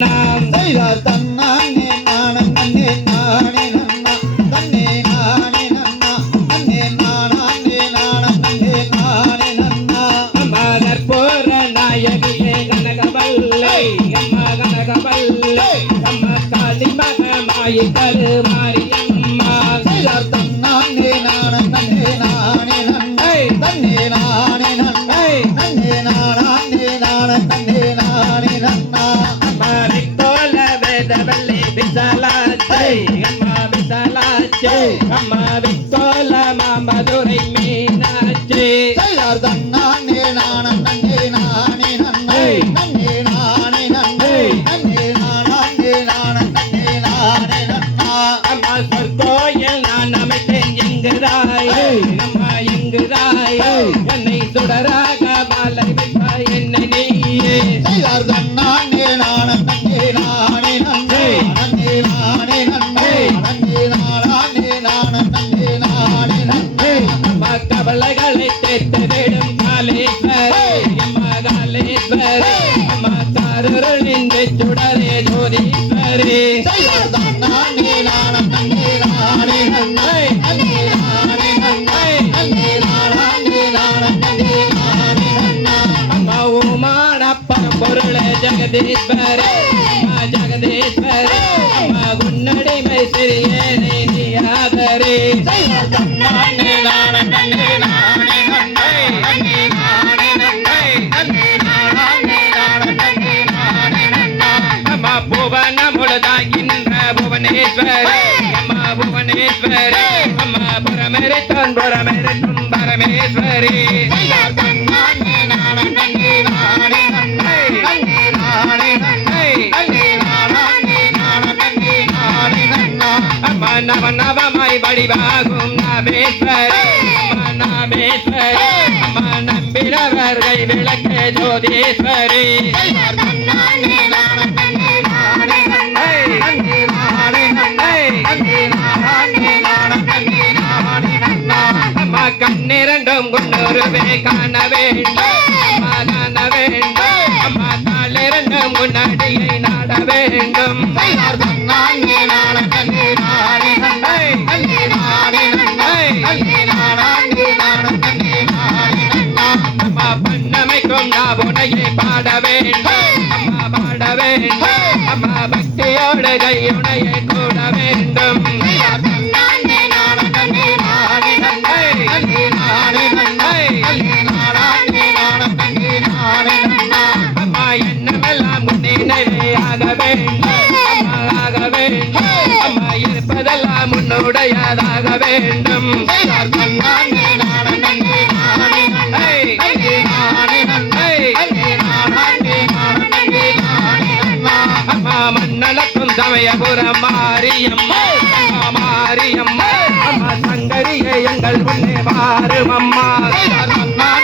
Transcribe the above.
செய்தார் தன்னானே நாணம் நன்னே நானே நன்னா தன்னே நானே நன்னா நன்னே நானே நாணம் நன்னே நானே நன்னா மகற்போர நாயகியே கனகவல்லை அம்மா கனகவல்லை அம்மா காளி மகமாயி கருமாரியம்மா செய்தார் தன்னானே நாணம் நன்னே நானே நன்னா தன்னே நானே நன்னா நன்னே நானே நாணம் நன்னே நானே நன்னா அம்மா வித்தோல மாமதுரை மீனாட்சி செய்தார் தன்னானே நாணம் நன்னே நானே நன்னே நன்னே நானே நன்னே நன்னே நானே நாணம் நன்னே நானே நன்னா அம்மா சொற்கோயில் நான் அமைத்தேன் எங்குதாய் அம்மா எங்குதாய் என்னை சுடராக மாலை வைப்பாய் என்னை நீயே செய்தார் தன்னானே நாணம் நன்னே நானே நன்னே நன்னே நானே நன்னே நன்னே நானே நாணம் நன்னே நானே நன்னே அம்மா கவலைகளை தேர்த்து விடும் காலேஸ்வரி அம்மா காலேஸ்வரி அம்மா காரருளின் சுடரே ஜோதீஸ்வரி செய்தார் தன்னானே நாணம் நன்னே நானே நன்னே நன்னே நானே நன்னே நன்னே நானே நாணம் நன்னே நானே நன்னா அம்மா உமானப்ப பொருளே ஜெகதீஸ்வரி அம்மா ஜெகதீஸ்வரி அம்மா உன்னடிமை சிறியேனை நீயாதரே செய்தார் தன்னானே நாணம் நன்னே நானே நன்னே நன்னே நானே நன்னே நன்னே நானே நாணம் நன்னே நானே நன்னா அம்மா புவன முழுதாகின்ற புவனேஸ்வரி அம்மா புவனேஸ்வரி அம்மா பரமேரித்தன் பரமேரித்தும் பரமேஸ்வரி செய்தார் தன்னானே நாணம் நன்னே நானே நன்னே நன்னே நானே நன்னே நன்னே நானே நாணம் நன்னே நானே நன்னா அம்மா நவ நவமாய் வடிவாகும் நாமேஸ்வரி அம்மா நாமேஸ்வரி அம்மா நம்பினவர்கள் விளக்கே ஜோதீஸ்வரி செய்தார் தன்னானே நாணம் நன்னே நானே நன்னே நன்னே நானே நன்னே நன்னே நானே நாணம் நன்னே நானே நன்னா அம்மா கண்ணிரண்டும் குன்னொருவே காண வேண்டும் அம்மா காண வேண்டும் அம்மா காலிரண்டும் குன்னடியை நாட வேண்டும் செய்தார் தன்னானே நாணம் நன்னே நானே நன்னே நன்னே நானே நன்னே நன்னே நானே நாணம் நன்னே நானே நன்னா அம்மா பண்ணமைக்கும் நான் உனையை பாட வேண்டும் அம்மா பாட வேண்டும் அம்மா பக்தியோடு கையுனையை கூட வேண்டும் செய்தார் தன்னானே நாணம் நன்னே நானே நன்னே நன்னே நானே நன்னே நன்னே நானே நாணம் நன்னே நானே நன்னா அம்மா எண்ணமெல்லாம் நினைவே ஆக வேண்டும் அம்மா ஆக வேண்டும் அம்மா இருப்பதெல்லாம் உன்னுடையதாக வேண்டும் செய்தார் தன்னானே நாணம் நன்னே நானே நன்னே நன்னே நானே நன்னே நன்னே நானே நாணம் நன்னே நானே நன்னா அம்மா மண்ணளக்கும் சமயபுரம் மாரியம்மா அம்மா மாரியம்மா அம்மா சங்கரியை எங்கள் முன்னே வாரும் அம்மா செய்தார் தன்னானே